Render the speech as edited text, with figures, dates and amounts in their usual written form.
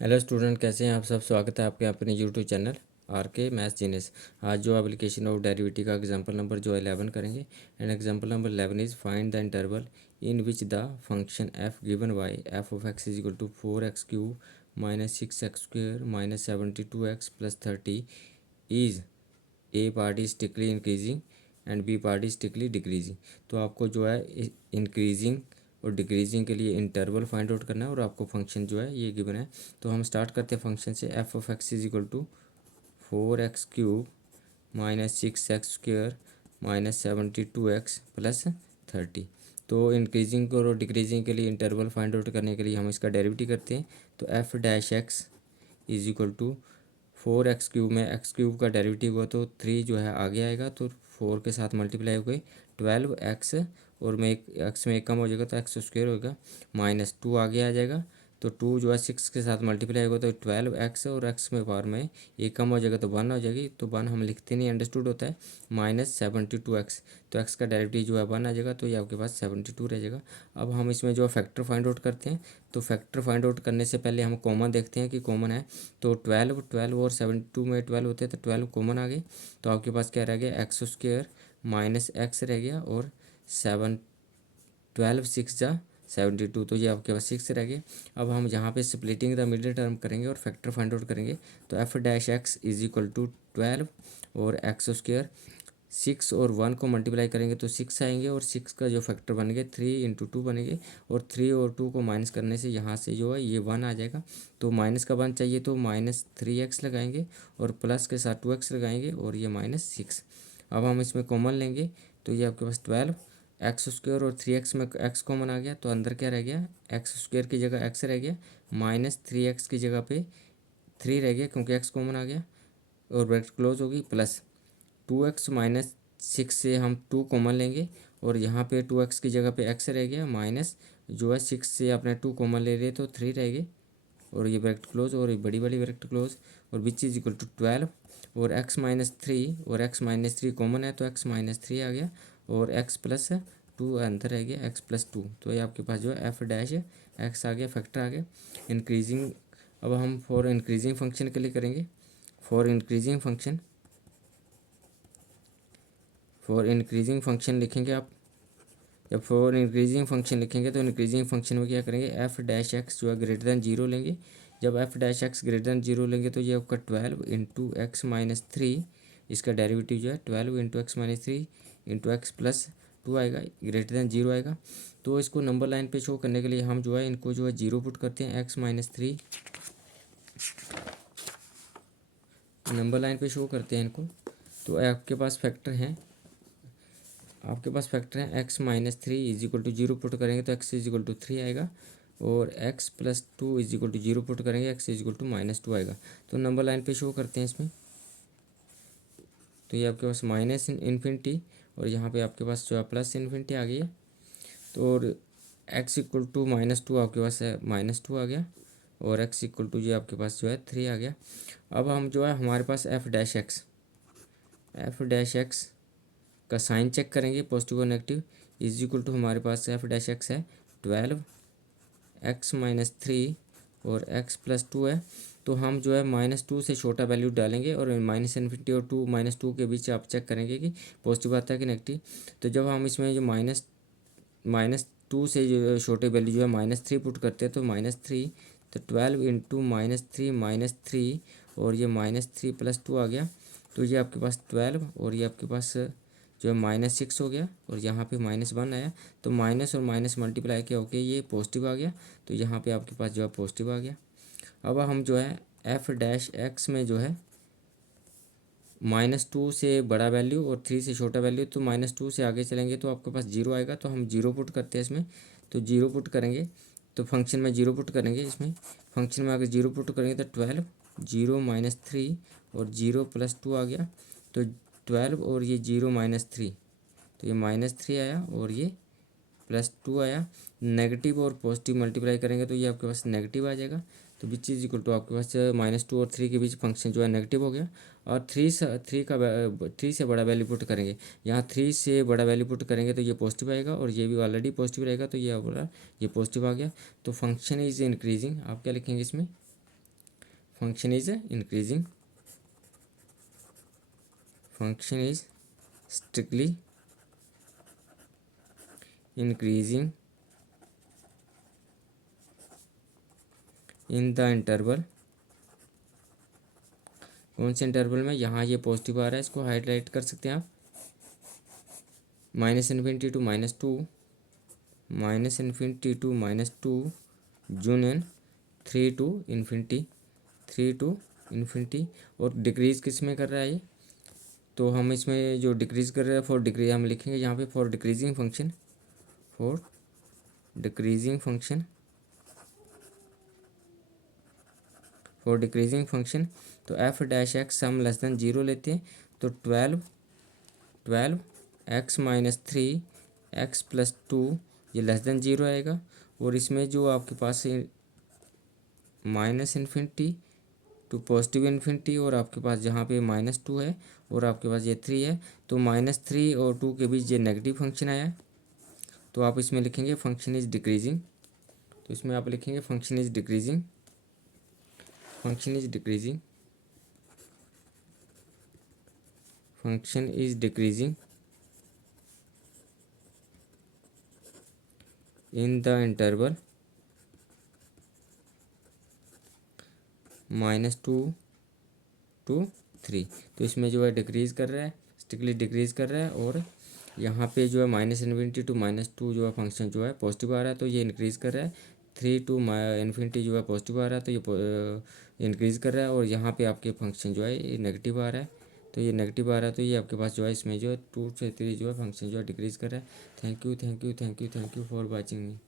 Hello student, कैसे हैं आप सब। स्वागत है आपके अपने YouTube channel R K maths genius. आज जो एप्लीकेशन ऑफ डेरिवेटिव का एग्जांपल नंबर जो 11 करेंगे। And example number 11 is find the interval in which the function f given by f of x is equal to 4x³ -6x² -72x plus 30 is a part is strictly increasing and b part is strictly decreasing. तो आपको जो है increasing और decreasing के लिए interval find out करना है और आपको फंक्शन जो है ये गिवन है। तो हम स्टार्ट करते हैं फंक्शन से। F of x is equal to 4x³ -6x² -72x plus 30। तो इंक्रीजिंग और डिक्रीजिंग के लिए इंटरवल फाइंड आउट करने के लिए हम इसका डेरिवेटिव करते हैं। तो f dash x is equal to 4x³ में x³ का डेरिवेटिव हुआ तो 3 जो है आगे आएगा, तो 4 के साथ मल्टीप्लाई हो गई 12x, और में एक x में एक कम हो जाएगा तो x² होगा, -2 आगे आ जाएगा। तो 2 जो है 6 के साथ मल्टीप्लाई होगा तो 12x, और x में पावर में एक कम हो जाएगा तो 1 हो जाएगी। तो 1 हम लिखते नहीं, अंडरस्टूड होता है। -72x, तो x का डेरिवेटिव जो है 1 आ जाएगा, तो ये आपके पास 72 रह जाएगा। अब हम इसमें जो फैक्टर फाइंड आउट करते हैं। तो फैक्टर फाइंड आउट करने से पहले हम कॉमन देखते हैं कि कॉमन है। तो 12 और 72 में 12 होते हैं, तो 12 कॉमन आ गए। तो आपके पास क्या रह गया, x² -x रह गया, और 12 6 जा 72, तो ये आपके पास 6 रह गए। अब हम यहाँ पे स्प्लिटिंग द मिडिल टर्म करेंगे और फैक्टर फाइंड आउट करेंगे। तो f dash x is equal to 12 और x², 6 और 1 को मल्टीप्लाई करेंगे तो 6 आएंगे, और 6 का जो फैक्टर बनेंगे 3 × 2 बनेंगे, और 3 और 2 को माइनस करने से यहाँ से जो है ये 1 आ जाएगा। तो माइनस का 1 चाहिए तो -3x लगाएंगे, और प्लस के साथ 2x लगाएंगे, और ये -6। अब हम इसमें कॉमन लेंगे तो ये आपके पास 12 x² और 3x में x कॉमन आ गया, तो अंदर क्या रह गया, x² की जगह x रह गया, -3x की जगह पे 3 रह गया क्योंकि x कॉमन आ गया, और ब्रैकेट क्लोज होगी, प्लस 2x -6 से हम 2 कॉमन लेंगे, और यहाँ पे 2x की जगह पे x रह गया, माइनस जो है 6 से आपने 2 कॉमन ले लिए तो 3 रह गए, और ये ब्रैकेट क्लोज, और ये बड़ी वाली ब्रैकेट क्लोज, और विच इज इक्वल टू 12 और x -3, और x -3 कॉमन है तो x -3 आ गया, और x प्लस 2 अंदर रह गया, x प्लस 2। तो ये आपके पास जो है एफ डैश एक्स आ गया, फैक्टर आ गया इंक्रीजिंग। अब हम फॉर इंक्रीजिंग फंक्शन के लिए करेंगे। फॉर इंक्रीजिंग फंक्शन लिखेंगे आप। जब फॉर इंक्रीजिंग फंक्शन लिखेंगे तो इंक्रीजिंग फंक्शन में क्या करेंगे, एफ डैश एक्स जो है ग्रेटर दैन 0 लेंगे। जब F dash x greater than 0 लेंगे तो ये आपका 12 × x -3, इसका डेरिवेटिव जो है 12 × x -3 × x प्लस 2 आएगा, ग्रेटर दैन 0 आएगा। तो इसको नंबर लाइन पे शो करने के लिए हम जो है इनको जो है 0 पुट करते हैं। x -3 नंबर लाइन पे शो करते हैं इनको। तो आपके पास फैक्टर है x -3 is equal to 0 put करेंगे तो x इज इक्वल टू 3 आएगा, और x plus 2 is equal to 0 put करेंगे x इज इक्वल टू -2 आएगा। तो नंबर लाइन पे शो करते हैं इसमें। तो ये आपके पास माइनस इन्फिनिटी, और यहाँ पे आपके पास जो है प्लस इन्फिनिटी आ गई है। तो और x इक्वल टू -2 आपके पास है -2 आ गया, और x इक्वल टू जो आपके पास जो है 3 आ गया। अब हम जो है हमारे पास एफ डैश एक्स का साइन चेक करेंगे, पॉजिटिव और नेगेटिव। इज इक्वल टू हमारे पास एफ डैश एक्स है 12 x -3 और x प्लस 2 है। तो हम जो है -2 से छोटा वैल्यू डालेंगे, और -इन्फिनिटी और -2 के बीच आप चेक करेंगे कि पॉजिटिव आता है कि नेगेटिव। तो जब हम इसमें जो -2 से जो छोटे वैल्यू जो है -3 पुट करते हैं तो -3, तो 12 × -3 और ये -3 प्लस 2 आ गया। तो ये आपके पास 12, और ये आपके पास जो है -6 हो गया, और यहाँ पे -1 आया। तो माइनस और माइनस मल्टीप्लाई किया होके ये पॉजिटिव आ गया, तो यहाँ पे आपके पास जो है पॉजिटिव आ गया। अब हम जो है एफ डैश एक्स में जो है -2 से बड़ा वैल्यू और 3 से छोटा वैल्यू, तो -2 से आगे चलेंगे तो आपके पास 0 आएगा। तो हम 0 पुट करते हैं इसमें। तो 0 पुट करेंगे तो फंक्शन में 0 पुट करेंगे, इसमें फंक्शन में अगर 0 पुट करेंगे तो 12 0 -3 और 0 प्लस 2 आ गया। तो 12 और ये 0 -3, तो ये -3 आया, और ये +2 आया। नेगेटिव और पॉजिटिव मल्टीप्लाई करेंगे तो ये आपके पास नेगेटिव आ जाएगा। तो विच इज इक्वल टू आपके पास -2 और 3 के बीच फंक्शन जो है नेगेटिव हो गया, और 3 से बड़ा वैल्यू पुट करेंगे। यहाँ 3 से बड़ा वैल्यू पुट करेंगे तो ये पॉजिटिव आएगा, और ये भी ऑलरेडी पॉजिटिव रहेगा, तो ये बोला ये पॉजिटिव आ गया। तो फंक्शन इज इंक्रीजिंग, आप क्या लिखेंगे इसमें, function is increasing, function is strictly increasing in the interval, कौन से इंटरवल में, यहाँ ये पॉजिटिव आ रहा है, इसको हाईलाइट कर सकते हैं आप, -∞ to -2, -∞ to -2 union 3 to ∞, 3 to ∞, और डिक्रीज़ किस में कर रहा है ये, तो हम इसमें जो डिक्रीज़ कर रहे हैं फॉर डिक्रीज हम लिखेंगे यहाँ पे for decreasing function, for decreasing function, for decreasing function, तो एफ डैश एक्स हम लेस देन 0 लेते हैं, तो 12 x माइनस 3 x प्लस 2 ये लेस देन 0 आएगा, और इसमें जो आपके पास -∞ टू पॉजिटिव इन्फिनिटी, और आपके पास जहाँ पे -2 है और आपके पास ये 3 है, तो -3 और 2 के बीच ये नेगेटिव फंक्शन आया है, तो आप इसमें लिखेंगे फंक्शन इज डिक्रीजिंग, तो इसमें आप लिखेंगे function is decreasing, function is decreasing, function is decreasing in the interval -2 to 3, तो इसमें जो है डिक्रीज़ कर रहा है, स्ट्रिक्टली डिक्रीज़ कर रहा है, और यहाँ पे जो है -∞ to -2 जो है फंक्शन जो है पॉजिटिव आ रहा है, तो ये इंक्रीज़ कर रहा है, 3 to ∞ जो है पॉजिटिव आ रहा है, तो ये इंक्रीज़ कर रहा है, और यहाँ पे आपके फंक्शन जो है ये नेगेटिव आ रहा है, तो ये नेगेटिव आ रहा है, तो ये आपके पास जो है इसमें जो है 2 से 3 जो है फंक्शन जो है डिक्रीज़ कर रहा है। Thank you for watching me.